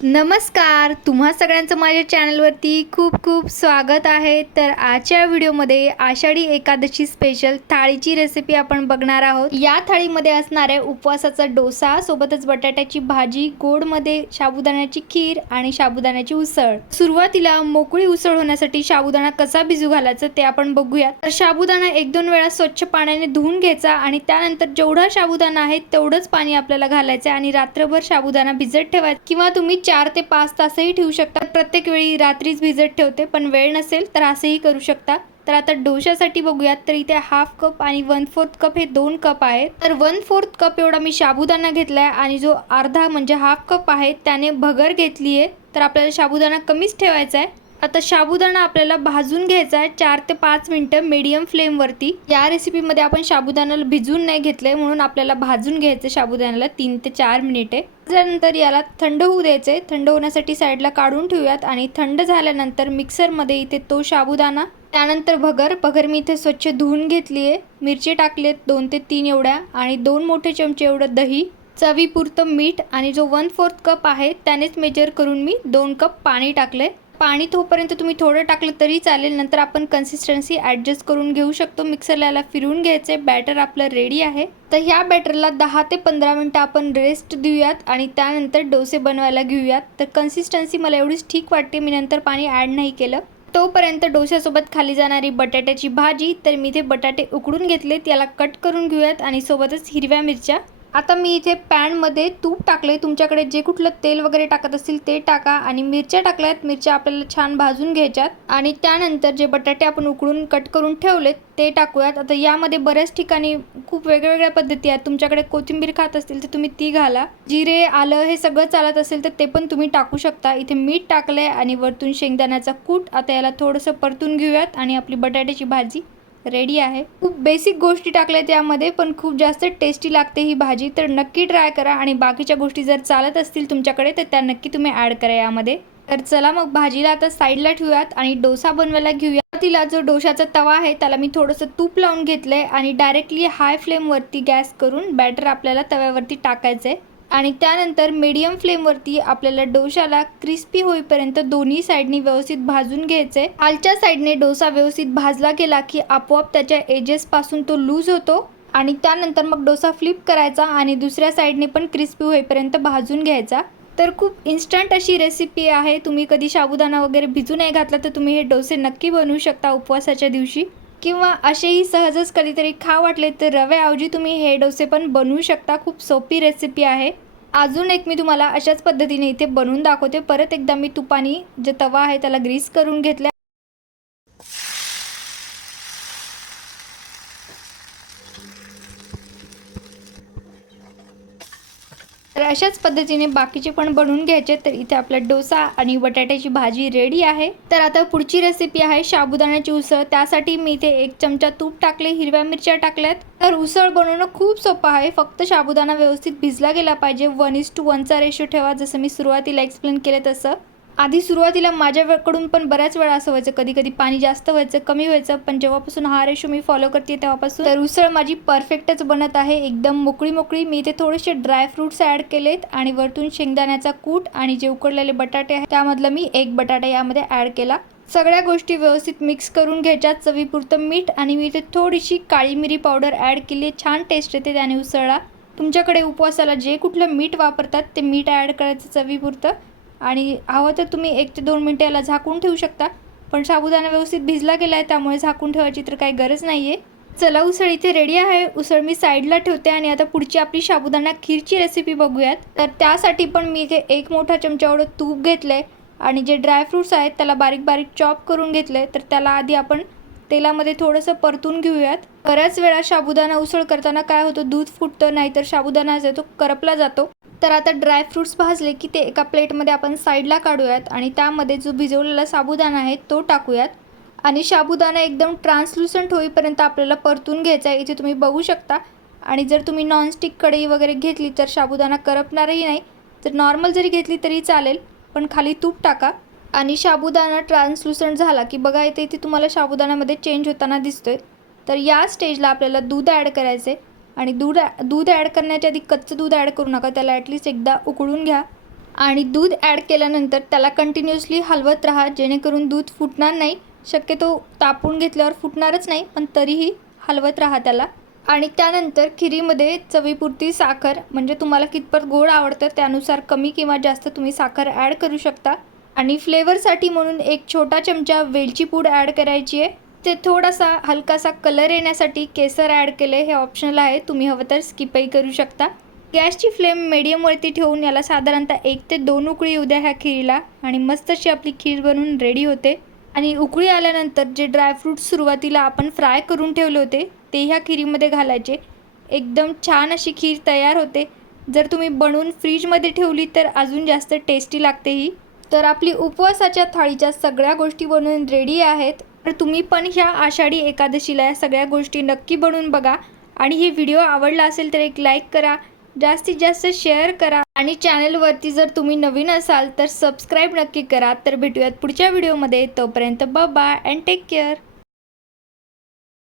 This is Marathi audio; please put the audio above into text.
नमस्कार तुम्हा सगळ्यांचं माझ्या चॅनलवरती खूप खूप स्वागत आहे. तर आजच्या व्हिडिओमध्ये आषाढी एकादशी स्पेशल थाळीची रेसिपी आपण बघणार आहोत. या थाळीमध्ये असणाऱ्या उपवासाचा डोसा सोबतच बटाट्याची भाजी गोडमध्ये साबुदाण्याची खीर आणि साबुदाण्याची उसळ. सुरुवातीला मोकळी उसळ होण्यासाठी साबुदाणा कसा भिजू घालायचा ते आपण बघूया. तर साबुदाणा एक दोन वेळा स्वच्छ पाण्याने धुवून घ्यायचा आणि त्यानंतर जेवढा साबुदाणा आहे तेवढंच पाणी आपल्याला घालायचं आणि रात्रभर साबुदाणा भिजत ठेवायचा. किंवा तुम्ही चार ते पाच तासही ठेवू शकता. प्रत्येक वेळी रात्रीच भिजत ठेवते पण वेळ नसेल तर असंही करू शकता. तर आता डोशासाठी बघूयात तर इथे हाफ कप आणि वन फोर्थ कप हे दोन कप आहेत. तर वन फोर्थ कप एवढा मी साबुदाणा घेतलाय आणि जो अर्धा म्हणजे हाफ कप आहे त्याने भगर घेतली आहे तर आपल्याला साबुदाणा कमीच ठेवायचा आहे आता साबुदाणा आपल्याला भाजून घ्यायचा आहे. चार ते पाच मिनटं मीडियम फ्लेमवरती या रेसिपीमध्ये आपण साबुदाण्याला भिजून नाही घेतलंय म्हणून आपल्याला भाजून घ्यायचं साबुदाण्याला तीन ते चार मिनिटे. त्यानंतर याला थंड होऊ द्यायचे थंड होण्यासाठी साईडला काढून ठेवूयात आणि थंड झाल्यानंतर मिक्सरमध्ये इथे तो साबुदाणा त्यानंतर भगर. भगर मी इथे स्वच्छ धुवून घेतली आहे मिरची टाकलेत दोन ते तीन एवढ्या आणि दोन मोठे चमचे एवढं दही. चवीपुरतं मीठ आणि जो वन फोर्थ कप आहे त्यानेच मेजर करून मी दोन कप पाणी टाकले पाणी तोपर्यंत तुम्ही थोडं टाकलं तरी चालेल नंतर आपण कन्सिस्टन्सी ॲडजस्ट करून घेऊ शकतो. मिक्सरला याला फिरवून घ्यायचे बॅटर आपलं रेडी आहे. तर ह्या बॅटरला दहा ते पंधरा मिनटं आपण रेस्ट देऊयात आणि त्यानंतर डोसे बनवायला घेऊयात. तर कन्सिस्टन्सी मला एवढीच ठीक वाटते. मी नंतर पाणी ॲड नाही केलं. तोपर्यंत डोश्यासोबत खाली जाणारी बटाट्याची भाजी तर मी इथे बटाटे उकडून घेतलेत. याला कट करून घेऊयात आणि सोबतच हिरव्या मिरच्या. आता मी इथे पॅनमध्ये तूप टाकले तुमच्याकडे जे कुठलं तेल वगैरे टाकत असतील ते टाका. आणि मिरच्या टाकल्यात. मिरच्या आपल्याला छान भाजून घ्यायच्यात. आणि त्यानंतर जे बटाटे आपण उकडून कट करून ठेवलेत ते टाकूयात. आता यामध्ये बऱ्याच ठिकाणी खूप वेगवेगळ्या पद्धती आहेत. तुमच्याकडे कोथिंबीर खात असतील तर तुम्ही ती घाला. जिरे आलं हे सगळं चालत असेल तर ते पण तुम्ही टाकू शकता. इथे मीठ टाकलंय आणि वरतून शेंगदाण्याचा कूट. आता याला थोडंसं परतून घेऊयात. आणि आपली बटाट्याची भाजी रेडी आहे. खूप बेसिक गोष्टी टाकल्या त्यामध्ये पण खूप जास्त टेस्टी लागते ही भाजी. तर नक्की ट्राय करा आणि बाकीच्या गोष्टी जर चालत असतील तुमच्याकडे तर त्या नक्की तुम्ही ॲड करा यामध्ये. तर चला मग भाजीला आता साईडला ठेवूयात आणि डोसा बनवायला घेऊया. तिला जो डोशाचा तवा आहे त्याला मी थोडंसं तूप लावून घेतलं आहे आणि डायरेक्टली हाय फ्लेमवरती गॅस करून बॅटर आपल्याला तव्यावरती टाकायचं आहे आणि त्यानंतर मीडियम फ्लेमवरती आपल्याला डोशाला क्रिस्पी होईपर्यंत दोन्ही साईडनी व्यवस्थित भाजून घ्यायचे खालच्या साईडने डोसा व्यवस्थित भाजला गेला की आपोआप त्याच्या एजेसपासून तो लूज होतो आणि त्यानंतर मग डोसा फ्लिप करायचा आणि दुसऱ्या साईडने पण क्रिस्पी होईपर्यंत भाजून घ्यायचा. तर खूप इन्स्टंट अशी रेसिपी आहे. तुम्ही कधी साबुदाणा वगैरे भिजू नाही घातला तर तुम्ही हे डोसे नक्की बनवू शकता उपवासाच्या दिवशी. किंवा असेही सहजच कधीतरी खा वाटले तर रव्याऐवजी तुम्ही हे डोसे पण बनवू शकता. खूप सोपी रेसिपी आहे. अजून एक मी तुम्हाला अशाच पद्धतीने इथे बनवून दाखवते. परत एकदा मी तुपानी जे तवा आहे त्याला ग्रीस करून घेतला तर अशाच पद्धतीने बाकीचे पण बनवून घ्यायचे. तर इथे आपला डोसा आणि बटाट्याची भाजी रेडी आहे. तर आता पुढची रेसिपी आहे साबुदाण्याची उसळ. त्यासाठी मी इथे एक चमचा तूप टाकले हिरव्या मिरच्या टाकल्यात. तर उसळ बनवणं खूप सोपं आहे. फक्त साबुदाणा व्यवस्थित भिजला गेला पाहिजे. वन इज टू वनचा रेशो ठेवा. जसं मी सुरुवातीला एक्सप्लेन केलं तसं. आधी सुरुवातीला माझ्याकडून पण बऱ्याच वेळा असं व्हायचं कधी कधी पाणी जास्त व्हायचं कमी व्हायचं पण जेव्हापासून हा रेशो मी फॉलो करते तेव्हापासून तर उसळ माझी परफेक्टच बनत आहे. एकदम मोकळी मोकळी मी इथे थोडेसे ड्राय फ्रुट्स ॲड केलेत आणि वरतून शेंगदाण्याचा कूट आणि जे उकडलेले बटाटे आहेत त्यामधलं मी एक बटाटा यामध्ये ॲड केला. सगळ्या गोष्टी व्यवस्थित मिक्स करून घ्यायच्या. चवीपुरतं मीठ आणि मी इथे थोडीशी काळी मिरी पावडर ॲड केली. छान टेस्ट येते त्याने उसळला. तुमच्याकडे उपवासाला जे कुठलं मीठ वापरतात ते मीठ ॲड करायचं चवीपुरतं. आणि हवं तर तुम्ही एक ते दोन मिनटं याला झाकून ठेवू शकता. पण साबुदाणा व्यवस्थित भिजला गेला आहे त्यामुळे झाकून ठेवायची तर काही गरज नाही आहे चला उसळ इथे रेडी आहे. उसळ मी साईडला ठेवते आणि आता पुढची आपली साबुदाणा खीरची रेसिपी बघूयात. तर त्यासाठी पण मी इथे एक मोठा चमचा एवढं तूप घेतलं आहे आणि जे ड्रायफ्रूट्स आहेत त्याला बारीक बारीक चॉप करून घेतलं आहे तर त्याला आधी आपण तेलामध्ये थोडंसं परतून घेऊयात. बऱ्याच वेळा साबुदाणा उसळ करताना काय होतं? दूध फुटतं नाहीतर साबुदाणा जो तो करपला जातो. तर आता ड्रायफ्रूट्स भाजले की ते एका प्लेटमध्ये आपण साईडला काढूयात आणि त्यामध्ये जो भिजवलेला साबुदाणा आहे तो टाकूयात. आणि साबुदाणा एकदम ट्रान्सलुसंट होईपर्यंत आपल्याला परतून घ्यायचा आहे इथे तुम्ही बघू शकता. आणि जर तुम्ही नॉनस्टिक कढई वगैरे घेतली तर साबुदाणा करपणारही नाही. तर नॉर्मल जरी घेतली तरी चालेल पण खाली तूप टाका. आणि साबुदाणा ट्रान्सलुसंट झाला की बघा इथे इथे तुम्हाला साबुदाण्यामध्ये चेंज होताना दिसतोय. तर या स्टेजला आपल्याला दूध ॲड करायचं आणि दूध दूध ॲड करण्याच्या आधी कच्चं दूध ॲड करू नका त्याला ॲटलिस्ट एकदा उकळून घ्या. आणि दूध ॲड केल्यानंतर त्याला कंटिन्युअसली हलवत राहा जेणेकरून दूध फुटणार नाही. शक्यतो तापून घेतल्यावर फुटणारच नाही पण तरीही हलवत राहा त्याला. आणि त्यानंतर खिरीमध्ये चवीपुरती साखर म्हणजे तुम्हाला कितपत गोड आवडतं त्यानुसार कमी किंवा जास्त तुम्ही साखर ॲड करू शकता. आणि फ्लेवरसाठी म्हणून एक छोटा चमचा वेलची पूड ॲड करायची आहे. ते थोडासा हलकासा कलर येण्यासाठी केसर ॲड केले हे ऑप्शनल आहे. तुम्ही हवं तर स्किपही करू शकता. गॅसची फ्लेम मिडियमवरती ठेवून याला साधारणतः एक ते दोन उकळी येऊ द्या ह्या खिरीला आणि मस्त अशी आपली खीर बनवून रेडी होते. आणि उकळी आल्यानंतर जे ड्रायफ्रूट सुरुवातीला आपण फ्राय करून ठेवले होते ते ह्या खिरीमध्ये घालायचे. एकदम छान अशी खीर तयार होते. जर तुम्ही बनवून फ्रीजमध्ये ठेवली तर अजून जास्त टेस्टी लागते ही. तर आपली उपवासाच्या थाळीच्या सगळ्या गोष्टी बनवून रेडी आहेत. तर तुम्ही पण ह्या आषाढी एकादशीला या सगळ्या गोष्टी नक्की बनवून बघा. आणि हे व्हिडिओ आवडला असेल तर एक लाईक करा. जास्तीत जास्त शेअर करा. आणि चॅनलवरती जर तुम्ही नवीन असाल तर सबस्क्राईब नक्की करा. तर भेटूयात पुढच्या व्हिडिओमध्ये तोपर्यंत बाय अँड टेक केअर